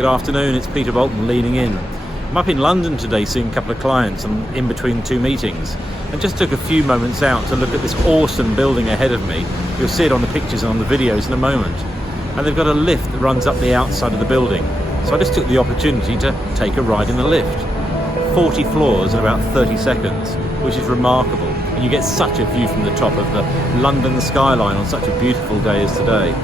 Good afternoon, it's Peter Boulton leaning in. I'm up in London today seeing a couple of clients and in between two meetings, and just took a few moments out to look at this awesome building ahead of me. You'll see it on the pictures and on the videos in a moment. And they've got a lift that runs up the outside of the building. So I just took the opportunity to take a ride in the lift. 40 floors in about 30 seconds, which is remarkable. And you get such a view from the top of the London skyline on such a beautiful day as today.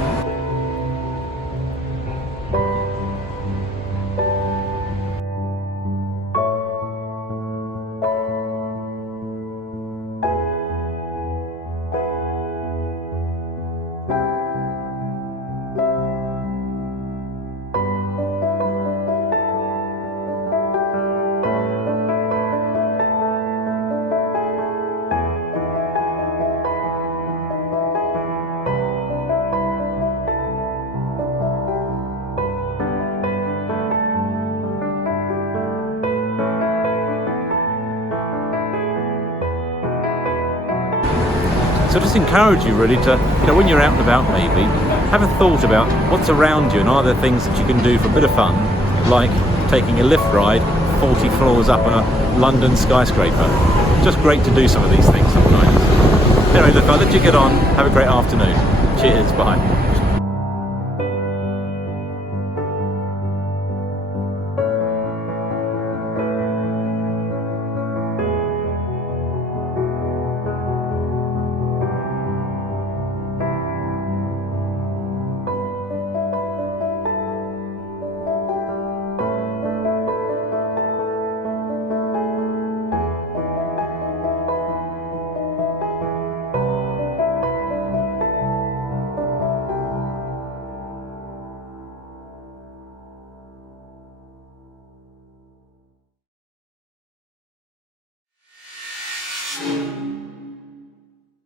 So I just encourage you really to, when you're out and about maybe, have a thought about what's around you and are there things that you can do for a bit of fun, like taking a lift ride 40 floors up on a London skyscraper. Just great to do some of these things sometimes. Anyway, look, I'll let you get on. Have a great afternoon. Cheers, bye.